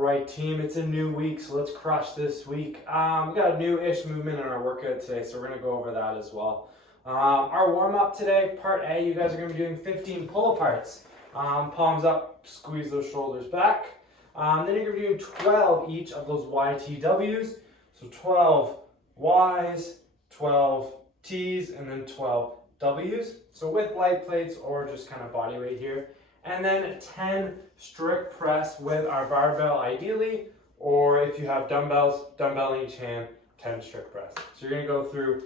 right, team, it's a new week, so let's crush this week. We got a new-ish movement in our workout today, so we're going to go over that as well. Our warm-up today, part A, you guys are going to be doing 15 pull-aparts. Palms up, squeeze those shoulders back. Then you're going to be doing 12 each of those YTWs. So 12 Ys, 12 Ts, and then 12 Ws. So with light plates or just kind of body weight here. And then 10 strict press with our barbell ideally, or if you have dumbbells, dumbbell in each hand, 10 strict press. So you're going to go through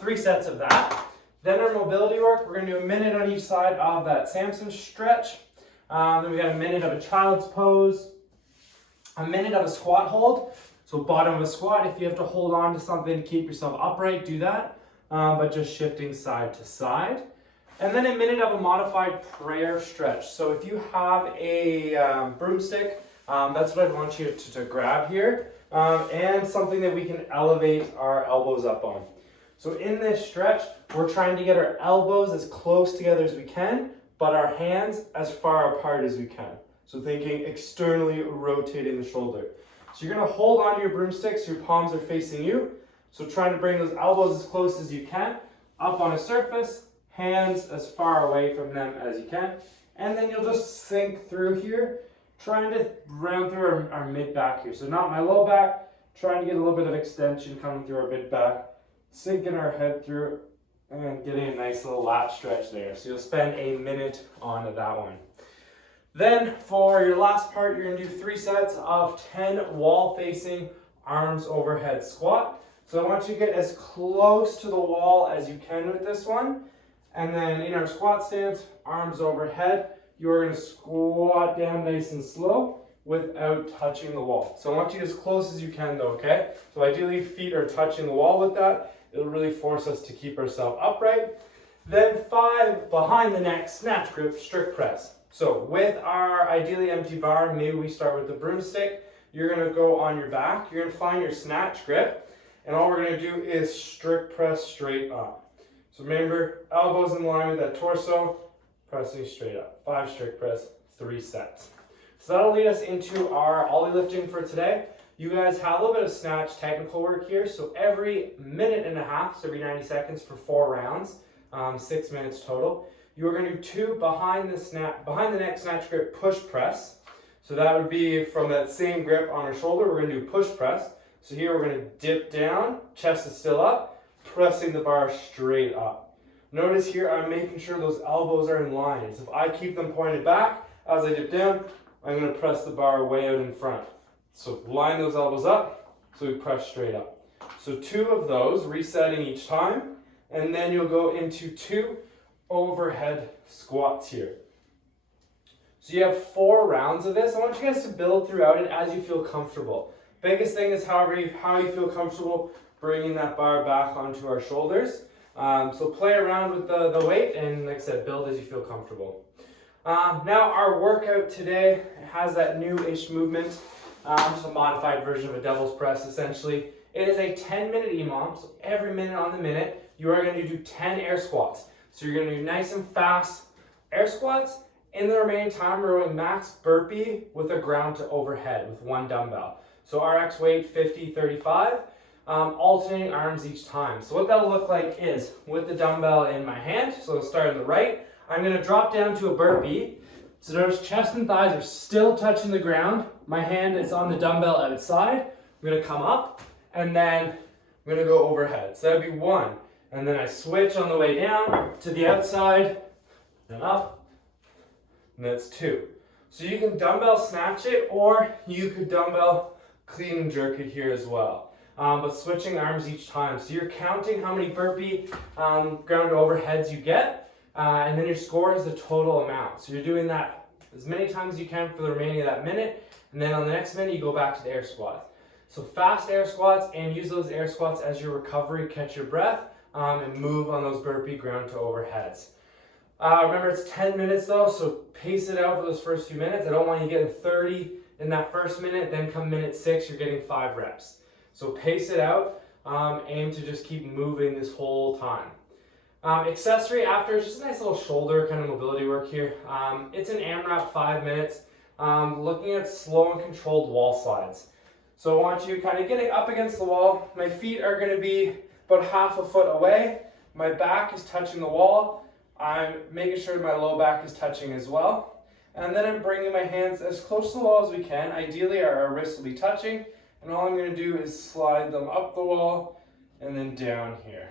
3 sets of that. Then our mobility work, we're going to do a minute on each side of that Samson stretch. Then we got a minute of a child's pose, a minute of a squat hold. So bottom of a squat, if you have to hold on to something to keep yourself upright, do that, but just shifting side to side. And then a minute of a modified prayer stretch. So if you have a broomstick, that's what I want you to grab here, and something that we can elevate our elbows up on. So in this stretch, we're trying to get our elbows as close together as we can, but our hands as far apart as we can. So thinking externally rotating the shoulder. So you're going to hold onto your broomstick so your palms are facing you. So trying to bring those elbows as close as you can, up on a surface, hands as far away from them as you can. And then you'll just sink through here, trying to round through our mid-back here. So not my low back, trying to get a little bit of extension coming through our mid-back, sinking our head through, and getting a nice little lat stretch there. So you'll spend a minute on that one. Then for your last part, you're going to do 3 sets of 10 wall-facing arms overhead squat. So I want you to get as close to the wall as you can with this one. And then in our squat stance, arms overhead, you're going to squat down nice and slow without touching the wall. So I want you as close as you can though, okay? So ideally feet are touching the wall with that. It'll really force us to keep ourselves upright. Then 5 behind the neck snatch grip strict press. So with our ideally empty bar, maybe we start with the broomstick. You're going to go on your back. You're going to find your snatch grip. And all we're going to do is strict press straight up. So remember, elbows in line with that torso, pressing straight up. 5 strict press, 3 sets. So that'll lead us into our ollie lifting for today. You guys have a little bit of snatch technical work here. So every minute and a half, so every 90 seconds for 4 rounds, 6 minutes total. You're going to do 2 behind the neck snatch grip push press. So that would be from that same grip on our shoulder, we're going to do push press. So here we're going to dip down, chest is still up, pressing the bar straight up. Notice here I'm making sure those elbows are in line. So if I keep them pointed back, as I dip down, I'm going to press the bar way out in front. So line those elbows up, so we press straight up. So 2 of those, resetting each time, and then you'll go into 2 overhead squats here. So you have 4 rounds of this. I want you guys to build throughout it as you feel comfortable. Biggest thing is how you feel comfortable bringing that bar back onto our shoulders. So play around with the weight and like I said, build as you feel comfortable. Now our workout today has that new-ish movement, just a modified version of a devil's press essentially. It is a 10-minute EMOM, so every minute on the minute, you are going to do 10 air squats. So you're going to do nice and fast air squats. In the remaining time, we're doing max burpee with a ground to overhead with 1 dumbbell. So RX weight 50, 35. Alternating arms each time. So what that'll look like is with the dumbbell in my hand, so I'll start on the right, I'm going to drop down to a burpee. So notice chest and thighs are still touching the ground. My hand is on the dumbbell outside. I'm going to come up and then I'm going to go overhead. So that'd be 1. And then I switch on the way down to the outside and up, and that's 2. So you can dumbbell snatch it or you could dumbbell clean and jerk it here as well. But switching arms each time. So you're counting how many burpee ground to overheads you get, and then your score is the total amount. So you're doing that as many times as you can for the remaining of that minute, and then on the next minute you go back to the air squats. So fast air squats, and use those air squats as your recovery, catch your breath, and move on those burpee ground to overheads. Remember it's 10 minutes though, so pace it out for those first few minutes. I don't want you getting 30 in that first minute, then come minute 6, you're getting 5 reps. So pace it out, aim to just keep moving this whole time. Accessory after is just a nice little shoulder kind of mobility work here. It's an AMRAP 5 minutes. looking at slow and controlled wall slides. So I want you kind of getting up against the wall. My feet are going to be about half a foot away. My back is touching the wall. I'm making sure my low back is touching as well. And then I'm bringing my hands as close to the wall as we can. Ideally, our wrists will be touching. And all I'm going to do is slide them up the wall and then down here.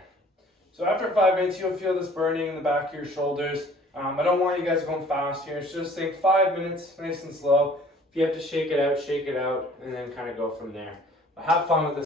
So after 5 minutes, you'll feel this burning in the back of your shoulders. I don't want you guys going fast here. It's just think 5 minutes, nice and slow. If you have to shake it out, and then kind of go from there. But have fun with this.